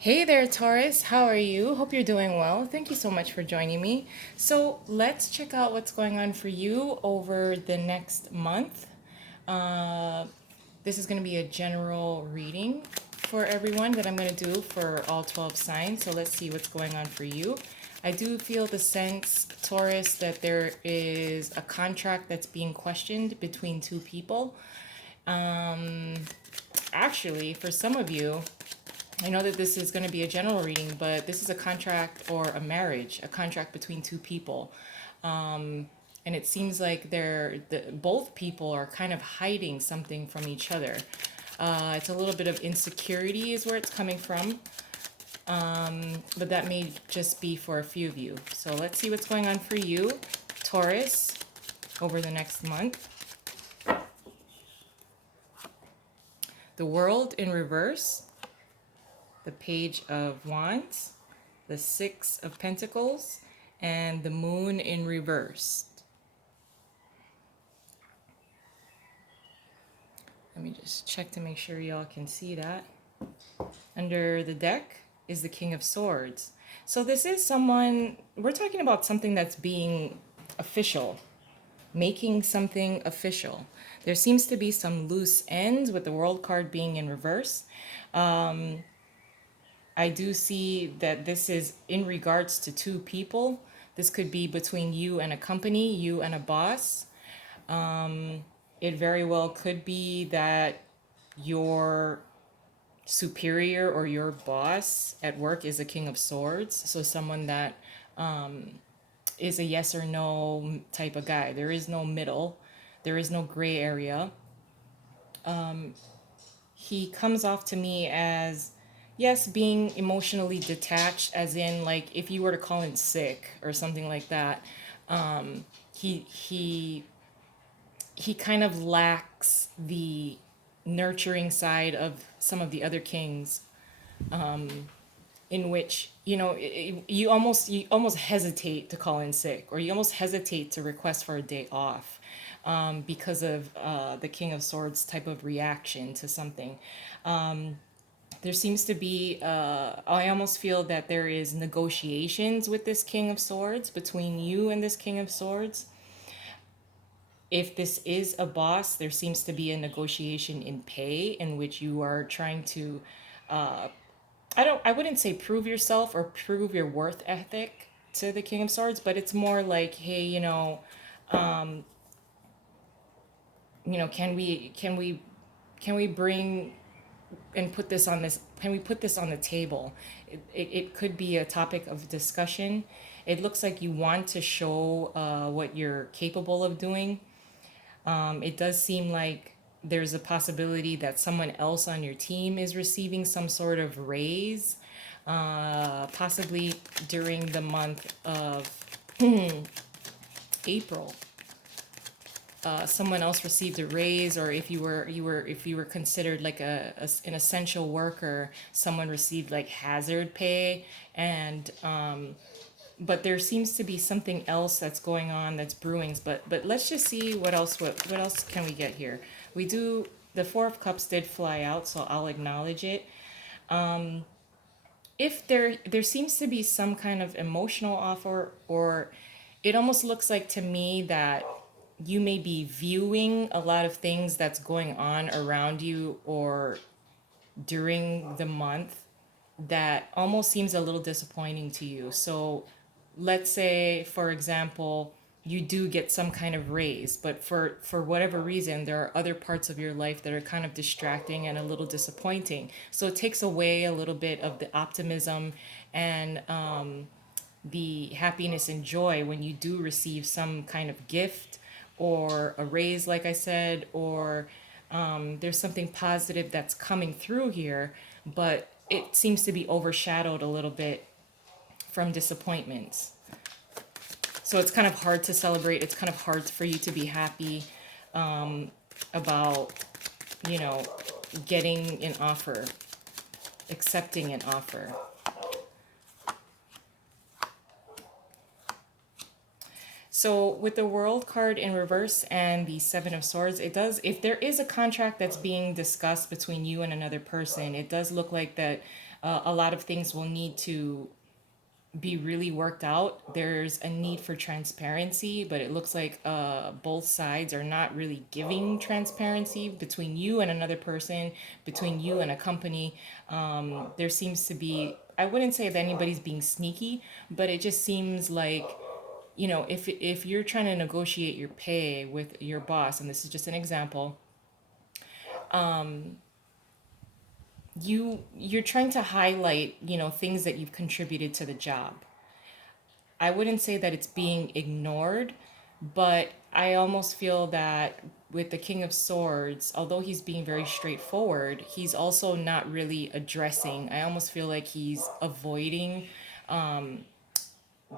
Hey there, Taurus. How are you? Hope you're doing well. Thank you so much for joining me. So, let's check out what's going on for you over the next month. Uh, this is going to be a general reading for everyone that I'm going to do for all 12 signs. So, let's see what's going on for you. I do feel the sense, Taurus, that there is a contract that's being questioned between two people. Um, Actually, for some of you, I know that this is going to be a general reading, but this is a contract or a marriage, a contract between two people. And it seems like both people are kind of hiding something from each other. It's a little bit of insecurity is where it's coming from, but that may just be for a few of you. So let's see what's going on for you, Taurus, over the next month. The World in reverse, the Page of Wands, the Six of Pentacles, and the Moon in reverse. Let me just check to make sure y'all can see that. Under the deck is the King of Swords. So this is someone, we're talking about something that's being official, making something official. There seems to be some loose ends with the World card being in reverse. I do see that this is in regards to two people. This could be between you and a company, you and a boss. It very well could be that your superior or your boss at work is a King of Swords. So someone that is a yes or no type of guy. There is no middle, there is no gray area. He comes off to me as, yes, being emotionally detached, as in, like, if you were to call in sick or something like that, he he he kind of lacks the nurturing side of some of the other kings, in which you almost hesitate to call in sick, or you almost hesitate to request for a day off, because of the King of Swords type of reaction to something. There seems to be, I almost feel that there is negotiations with this King of Swords, between you and this King of Swords. If this is a boss, there seems to be a negotiation in pay in which you are trying to, I wouldn't say prove yourself or prove your worth ethic to the King of Swords, but it's more like, hey, can we bring and put this on this can we put this on the table? It could be a topic of discussion. It looks like you want to show what you're capable of doing. It does seem like there's a possibility that someone else on your team is receiving some sort of raise, possibly during the month of April. Someone else received a raise, or if you were considered like an essential worker, someone received like hazard pay. And but there seems to be something else that's going on, that's brewing. But let's just see what else can we get here. We do, the Four of Cups did fly out, so I'll acknowledge it. If there seems to be some kind of emotional offer, or it almost looks like to me that you may be viewing a lot of things that's going on around you or during the month that almost seems a little disappointing to you. So let's say, for example, you do get some kind of raise, but for whatever reason, there are other parts of your life that are kind of distracting and a little disappointing. So it takes away a little bit of the optimism and the happiness and joy when you do receive some kind of gift or a raise, like I said, or there's something positive that's coming through here, but it seems to be overshadowed a little bit from disappointments. So it's kind of hard to celebrate. It's kind of hard for you to be happy about, you know, getting an offer, accepting an offer. So with the World card in reverse and the Seven of Swords, it does, if there is a contract that's being discussed between you and another person, it does look like that a lot of things will need to be really worked out. There's a need for transparency, but it looks like both sides are not really giving transparency between you and another person, between you and a company. There seems to be, I wouldn't say that anybody's being sneaky, but it just seems like, if you're trying to negotiate your pay with your boss, and this is just an example, you're trying to highlight, things that you've contributed to the job. I wouldn't say that it's being ignored, but I almost feel that with the King of Swords, although he's being very straightforward, he's also not really addressing. I almost feel like he's avoiding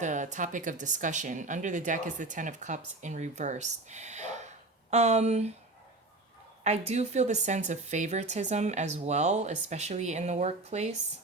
the topic of discussion. Under the deck is the Ten of Cups in reverse. I do feel the sense of favoritism as well, especially in the workplace.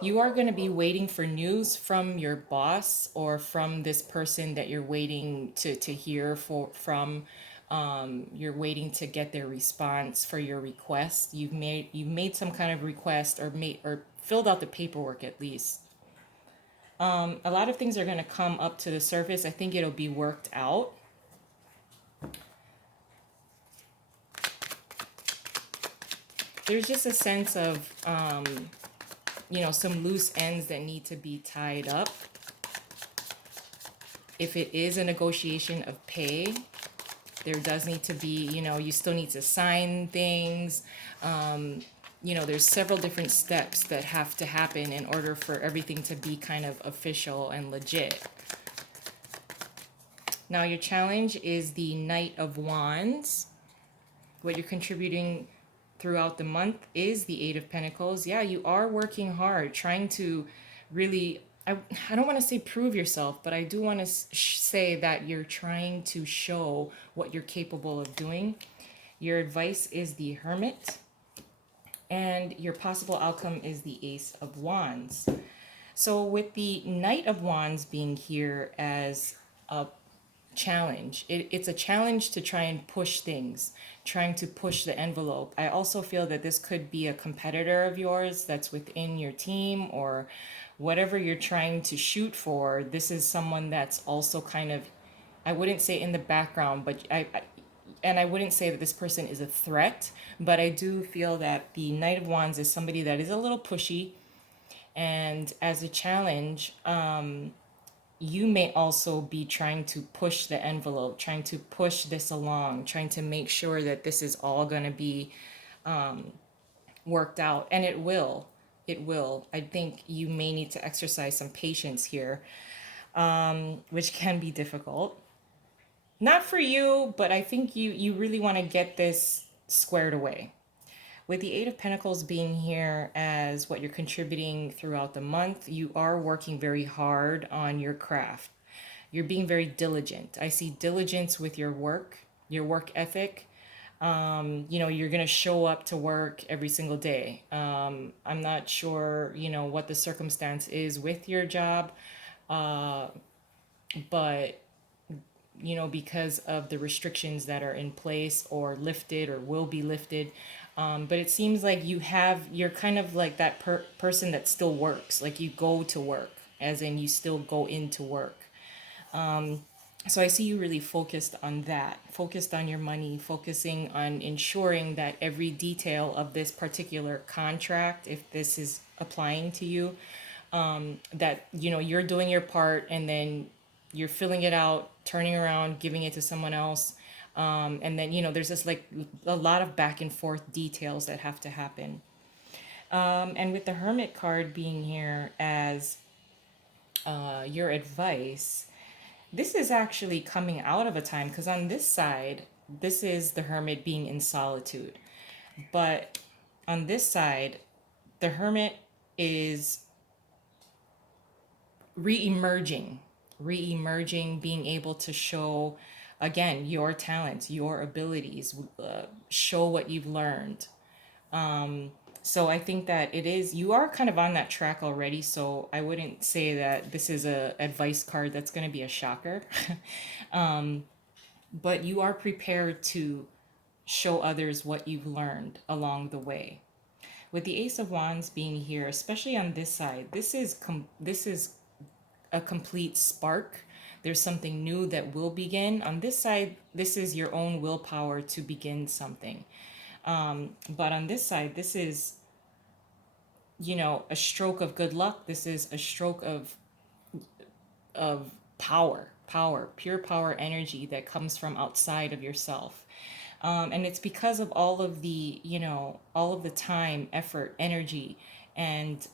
You are going to be waiting for news from your boss or from this person that you're waiting to hear from. You're waiting to get their response for your request. You've made some kind of request or made or filled out the paperwork at least. A lot of things are going to come up to the surface. I think it'll be worked out. There's just a sense of some loose ends that need to be tied up. If it is a negotiation of pay, there does need to be, you still need to sign things. There's several different steps that have to happen in order for everything to be kind of official and legit. Now, your challenge is the Knight of Wands. What you're contributing throughout the month is the Eight of Pentacles. Yeah, you are working hard, trying to really, I don't want to say prove yourself, but I do want to say that you're trying to show what you're capable of doing. Your advice is the Hermit, and your possible outcome is the Ace of Wands. So with the Knight of Wands being here as a challenge, it's a challenge to try and push things, trying to push the envelope. I also feel that this could be a competitor of yours that's within your team or whatever you're trying to shoot for. This is someone that's also kind of, I wouldn't say in the background, but and I wouldn't say that this person is a threat, but I do feel that the Knight of Wands is somebody that is a little pushy. And as a challenge, you may also be trying to push the envelope, trying to push this along, trying to make sure that this is all going to be worked out. And it will. It will. I think you may need to exercise some patience here, which can be difficult. Not for you, but I think you really want to get this squared away. With the Eight of Pentacles being here as what you're contributing throughout the month, you are working very hard on your craft. You're being very diligent. I see diligence with your work ethic. You're going to show up to work every single day. I'm not sure, what the circumstance is with your job, but because of the restrictions that are in place or lifted or will be lifted. But it seems like you're kind of like that person that still works, like you go to work, as in you still go into work. So I see you really focused on that, focused on your money, focusing on ensuring that every detail of this particular contract, if this is applying to you, that, you're doing your part and then you're filling it out, turning around, giving it to someone else. And then, there's just like a lot of back and forth details that have to happen. And with the Hermit card being here as your advice, this is actually coming out of a time, because on this side, this is the Hermit being in solitude. But on this side, the Hermit is re-emerging, being able to show again your talents, your abilities, show what you've learned. So I think that it is, you are kind of on that track already. So I wouldn't say that this is a advice card that's going to be a shocker. But you are prepared to show others what you've learned along the way. With the Ace of Wands being here, especially on this side, this is a complete spark. There's something new that will begin. On this side, this is your own willpower to begin something. But on this side, this is, a stroke of good luck. This is a stroke of power, pure power energy that comes from outside of yourself. And it's because of all of the, all of the time, effort, energy, and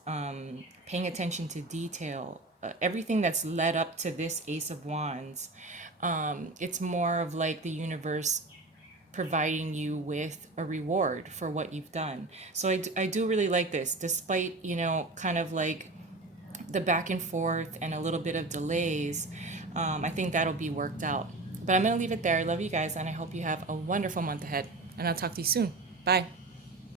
paying attention to detail, everything that's led up to this Ace of Wands. It's more of like the universe providing you with a reward for what you've done. So I do really like this, despite, kind of like the back and forth and a little bit of delays. I think that'll be worked out. But I'm going to leave it there. I love you guys, and I hope you have a wonderful month ahead. And I'll talk to you soon. Bye.